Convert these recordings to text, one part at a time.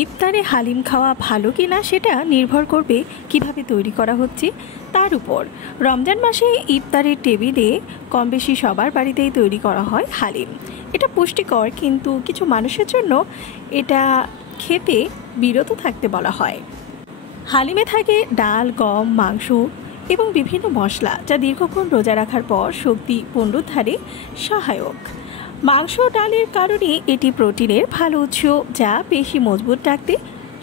ইফতারে হালিম খাওয়া ভালো কিনা সেটা নির্ভর করবে কিভাবে তৈরি করা হচ্ছে তার উপর। রমজান মাসে ইফতারের টেবিলে কম বেশি সবার বাড়িতেই তৈরি করা হয় হালিম। এটা পুষ্টিকর, কিন্তু কিছু মানুষের জন্য এটা খেতে বিরত থাকতে বলা হয়। হালিমে থাকে ডাল, গম, মাংস এবং বিভিন্ন মশলা, যা দীর্ঘক্ষণ রোজা রাখার পর শক্তি পুনরুদ্ধারে সহায়ক। মাংস ডালের কারণে এটি প্রোটিনের ভালো উৎস, যা পেশি মজবুত রাখতে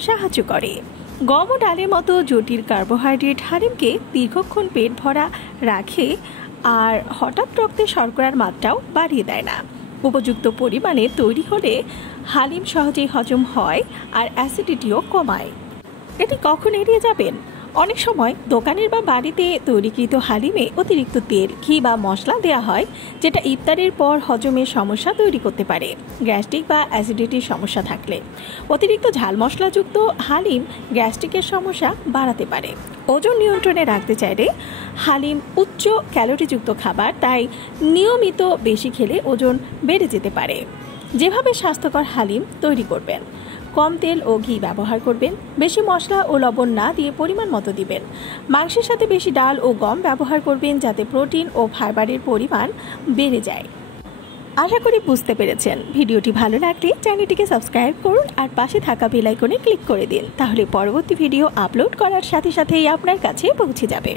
সাহায্য করে। গম ও ডালের মতো জটিল কার্বোহাইড্রেট হালিমকে দীর্ঘক্ষণ পেট ভরা রাখে আর হঠাৎ রক্তে শর্করার মাত্রাও বাড়িয়ে দেয় না। উপযুক্ত পরিমাণে তৈরি হলে হালিম সহজেই হজম হয় আর অ্যাসিডিটিও কমায়। এটি কখন এড়িয়ে যাবেন? অনেক সময় দোকানের বা বাড়িতে তৈরিকৃত হালিমে অতিরিক্ত তেল, ঘি বা মশলা দেওয়া হয়, যেটা ইফতারের পর হজমের সমস্যা তৈরি করতে পারে। গ্যাস্ট্রিক বা অ্যাসিডিটির সমস্যা থাকলে অতিরিক্ত ঝাল মশলাযুক্ত হালিম গ্যাস্ট্রিকের সমস্যা বাড়াতে পারে। ওজন নিয়ন্ত্রণে রাখতে চাইলে হালিম উচ্চ ক্যালোরিযুক্ত খাবার, তাই নিয়মিত বেশি খেলে ওজন বেড়ে যেতে পারে। যেভাবে স্বাস্থ্যকর হালিম তৈরি করবেন: কম তেল ও ঘি ব্যবহার করবেন, বেশি মশলা ও লবণ না দিয়ে পরিমাণ মতো দিবেন। মাংসের সাথে বেশি ডাল ও গম ব্যবহার করবেন, যাতে প্রোটিন ও ফাইবারের পরিমাণ বেড়ে যায়। আশা করি বুঝতে পেরেছেন। ভিডিওটি ভালো লাগলে চ্যানেলটিকে সাবস্ক্রাইব করুন আর পাশে থাকা বেল আইকনে ক্লিক করে দিন, তাহলে পরবর্তী ভিডিও আপলোড করার সাথে সাথেই আপনার কাছে পৌঁছে যাবে।